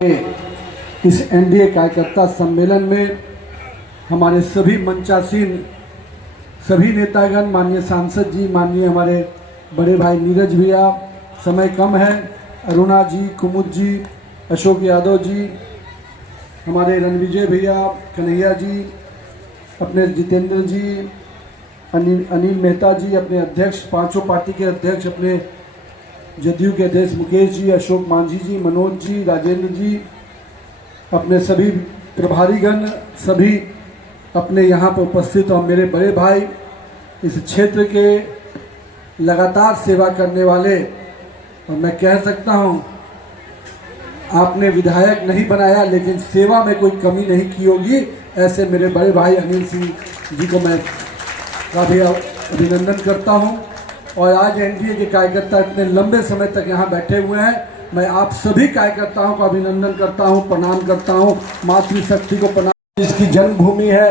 इस एनडीए कार्यकर्ता सम्मेलन में हमारे सभी मंचासीन सभी नेतागण, माननीय सांसद जी, माननीय हमारे बड़े भाई नीरज भैया, समय कम है, अरुणा जी, कुमुद जी, अशोक यादव जी, हमारे रणविजय भैया, कन्हैया जी, अपने जितेंद्र जी, अनिल मेहता जी, अपने अध्यक्ष, पांचों पार्टी के अध्यक्ष, अपने जदयू के अध्यक्ष मुकेश जी, अशोक मांझी जी, मनोज जी, राजेंद्र जी, अपने सभी प्रभारीगण, सभी अपने यहाँ पर उपस्थित और मेरे बड़े भाई, इस क्षेत्र के लगातार सेवा करने वाले, और मैं कह सकता हूँ आपने विधायक नहीं बनाया लेकिन सेवा में कोई कमी नहीं की होगी, ऐसे मेरे बड़े भाई अनिल सिंह जी को मैं काफ़ी अभिनंदन करता हूँ। और आज एनडीए के कार्यकर्ता इतने लंबे समय तक यहाँ बैठे हुए हैं, मैं आप सभी कार्यकर्ताओं का अभिनंदन करता हूँ, प्रणाम करता हूँ, मातृशक्ति को प्रणाम। जिसकी जन्मभूमि है,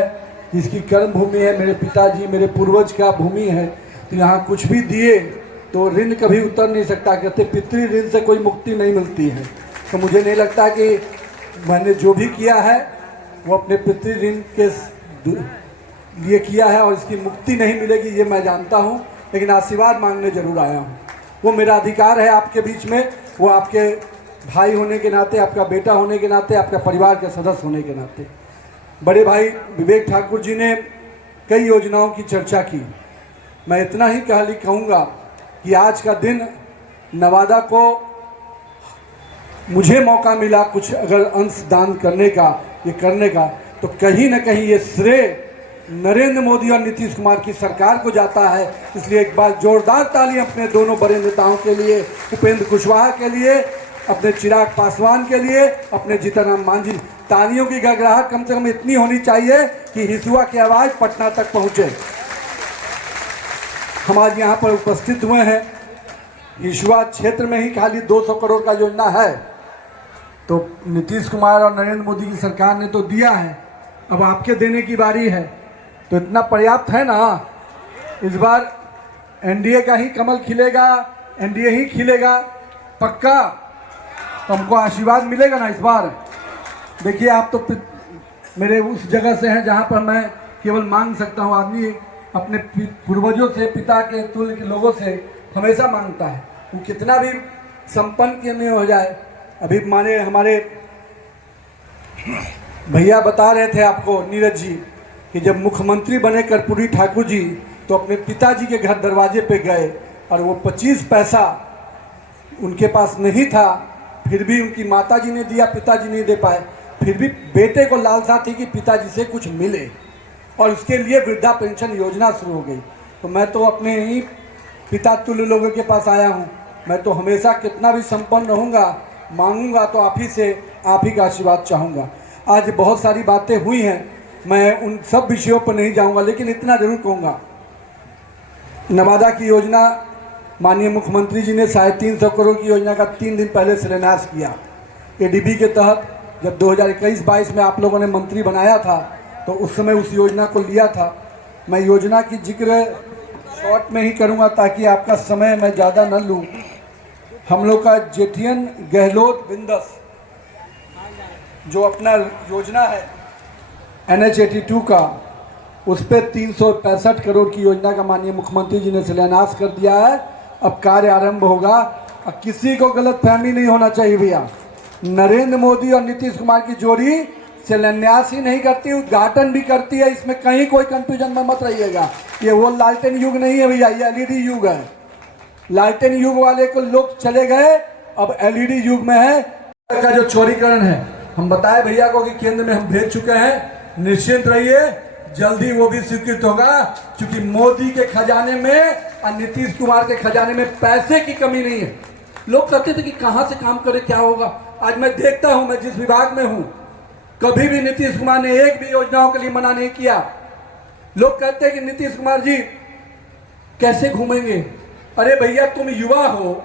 जिसकी कर्मभूमि है, मेरे पिताजी, मेरे पूर्वज का भूमि है, तो यहाँ कुछ भी दिए तो ऋण कभी उतर नहीं सकता। कहते पितृ ऋण से कोई मुक्ति नहीं मिलती है, तो मुझे नहीं लगता कि मैंने जो भी किया है वो अपने पितृ ऋण के लिए किया है और इसकी मुक्ति नहीं मिलेगी, ये मैं जानता हूँ, लेकिन आशीर्वाद मांगने जरूर आया हूँ। वो मेरा अधिकार है आपके बीच में, वो आपके भाई होने के नाते, आपका बेटा होने के नाते, आपका परिवार के सदस्य होने के नाते। बड़े भाई विवेक ठाकुर जी ने कई योजनाओं की चर्चा की, मैं इतना ही कहूँगा कि आज का दिन नवादा को मुझे मौका मिला कुछ अगर अंश दान करने का, ये करने का, तो कहीं ना कहीं ये श्रेय नरेंद्र मोदी और नीतीश कुमार की सरकार को जाता है। इसलिए एक बार जोरदार ताली अपने दोनों बड़े नेताओं के लिए, उपेंद्र कुशवाहा के लिए, अपने चिराग पासवान के लिए, अपने जीतन राम मांझी। तालियों की गड़गड़ाहट कम से कम इतनी होनी चाहिए कि हिसुआ की आवाज़ पटना तक पहुँचे। हम आज यहाँ पर उपस्थित हुए हैं, हिसुआ क्षेत्र में ही खाली 200 करोड़ का योजना है, तो नीतीश कुमार और नरेंद्र मोदी की सरकार ने तो दिया है, अब आपके देने की बारी है, तो इतना पर्याप्त है ना। इस बार एनडीए का ही कमल खिलेगा, एनडीए ही खिलेगा पक्का, तो हमको आशीर्वाद मिलेगा ना इस बार। देखिए आप तो मेरे उस जगह से हैं जहाँ पर मैं केवल मांग सकता हूँ। आदमी अपने पूर्वजों से, पिता के तुल्य के लोगों से हमेशा मांगता है, वो कितना भी संपन्न क्यों नहीं हो जाए। अभी माने हमारे भैया बता रहे थे आपको, नीरज जी, कि जब मुख्यमंत्री बने कर्पूरी ठाकुर जी, तो अपने पिताजी के घर दरवाजे पे गए और वो 25 पैसा उनके पास नहीं था, फिर भी उनकी माताजी ने दिया, पिताजी नहीं दे पाए, फिर भी बेटे को लालसा थी कि पिताजी से कुछ मिले, और उसके लिए वृद्धा पेंशन योजना शुरू हो गई। तो मैं तो अपने ही पिता तुल्य लोगों के पास आया हूँ, मैं तो हमेशा कितना भी संपन्न रहूँगा, मांगूंगा तो आप ही से, आप ही का आशीर्वाद चाहूँगा। आज बहुत सारी बातें हुई हैं, मैं उन सब विषयों पर नहीं जाऊंगा, लेकिन इतना जरूर कहूँगा, नवादा की योजना माननीय मुख्यमंत्री जी ने 350 करोड़ की योजना का 3 दिन पहले शिलान्यास किया। एडीबी के तहत जब 2021-22 में आप लोगों ने मंत्री बनाया था, तो उस समय उस योजना को लिया था। मैं योजना की जिक्र शॉर्ट में ही करूँगा ताकि आपका समय मैं ज़्यादा न लूँ। हम लोग का जेठियन गहलोत बिंदस जो अपना योजना है NH 82 का, उस पर 365 करोड़ की योजना का माननीय मुख्यमंत्री जी ने शिलान्यास कर दिया है। अब कार्य आरंभ होगा। अब किसी को गलतफहमी नहीं होना चाहिए भैया, नरेंद्र मोदी और नीतीश कुमार की जोड़ी शिलान्यास ही नहीं करती, उद्घाटन भी करती है। इसमें कहीं कोई कंफ्यूजन में मत रहिएगा, ये वो लालटेन युग नहीं है भैया, ये LED युग है। लालटेन युग वाले को लोग चले गए, अब LED युग में है। का जो चौड़ीकरण है, हम बताए भैया को कि केंद्र में हम भेज चुके हैं, निश्चिंत रहिए, जल्दी वो भी स्वीकृत होगा, क्योंकि मोदी के खजाने में और नीतीश कुमार के खजाने में पैसे की कमी नहीं है। लोग कहते थे कि कहाँ से काम करे, क्या होगा। आज मैं देखता हूँ, मैं जिस विभाग में हूँ, कभी भी नीतीश कुमार ने एक भी योजनाओं के लिए मना नहीं किया। लोग कहते हैं कि नीतीश कुमार जी कैसे घूमेंगे। अरे भैया तुम युवा हो,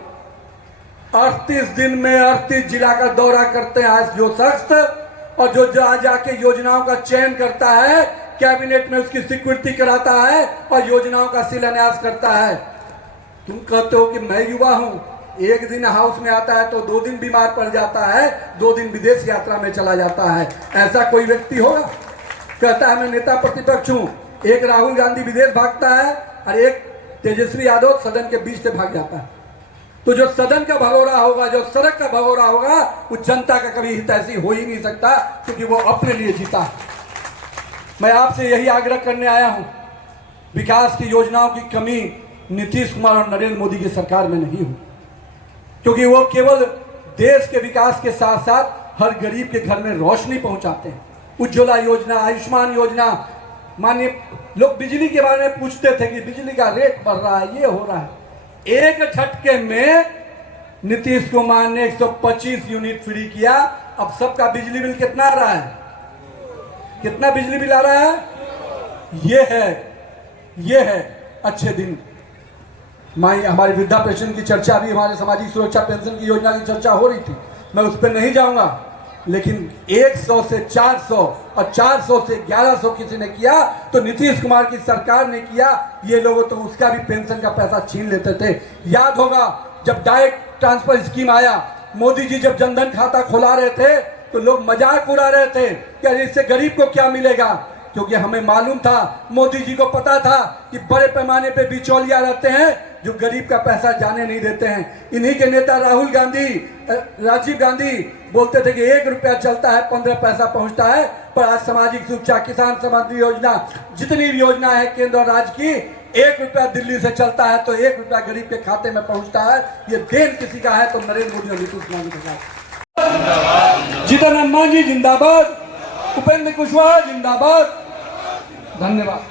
38 दिन में 38 जिला का दौरा करते हैं आज जो शख्स, और जो जा जाके योजनाओं का चयन करता है, कैबिनेट में उसकी स्वीकृति कराता है और योजनाओं का शिलान्यास करता है। तुम कहते हो कि मैं युवा हूं, एक दिन हाउस में आता है तो 2 दिन बीमार पड़ जाता है, 2 दिन विदेश यात्रा में चला जाता है। ऐसा कोई व्यक्ति होगा? कहता है मैं नेता प्रतिपक्ष हूं। एक राहुल गांधी विदेश भागता है और एक तेजस्वी यादव सदन के बीच से भाग जाता है। तो जो सदन का भगोड़ा होगा, जो सड़क का भगोड़ा होगा, वो जनता का कभी हितैषी हो ही नहीं सकता, क्योंकि वो अपने लिए जीता है। मैं आपसे यही आग्रह करने आया हूं, विकास की योजनाओं की कमी नीतीश कुमार और नरेंद्र मोदी की सरकार में नहीं हुई, क्योंकि वो केवल देश के विकास के साथ साथ हर गरीब के घर में रोशनी पहुंचाते हैं। उज्ज्वला योजना, आयुष्मान योजना, माननीय लोग बिजली के बारे में पूछते थे कि बिजली का रेट बढ़ रहा है, ये हो रहा है। एक झटके में नीतीश कुमार ने 125 यूनिट फ्री किया। अब सबका बिजली बिल कितना आ रहा है? कितना बिजली बिल आ रहा है? ये है अच्छे दिन। हमारी वृद्धा पेंशन की चर्चा भी, हमारे सामाजिक सुरक्षा पेंशन की योजना की चर्चा हो रही थी, मैं उस पर नहीं जाऊंगा, लेकिन 100 से 400 और 400 से 1100 किसी ने किया तो नीतीश कुमार की सरकार ने किया। ये लोग तो उसका भी पेंशन का पैसा छीन लेते थे। याद होगा जब डायरेक्ट ट्रांसफर स्कीम आया, मोदी जी जब जनधन खाता खुला रहे थे तो लोग मजाक उड़ा रहे थे कि इससे गरीब को क्या मिलेगा, क्योंकि हमें मालूम था, मोदी जी को पता था कि बड़े पैमाने पे बिचौलिया रहते हैं जो गरीब का पैसा जाने नहीं देते हैं। इन्हीं के नेता राजीव गांधी बोलते थे कि 1 रुपया चलता है 15 पैसा पहुंचता है, पर आज सामाजिक सुरक्षा, किसान सम्मान योजना, जितनी भी योजना है केंद्र और राज्य की, 1 रुपया दिल्ली से चलता है तो 1 रुपया गरीब के खाते में पहुंचता है। ये देन किसी का है तो नरेंद्र मोदी और नीतीश कुमार का है। जीतन मांझी जिंदाबाद, उपेंद्र कुशवाहा जिंदाबाद। धन्यवाद।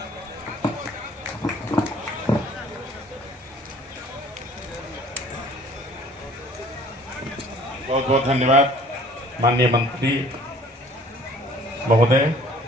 बहुत बहुत धन्यवाद माननीय मंत्री महोदय।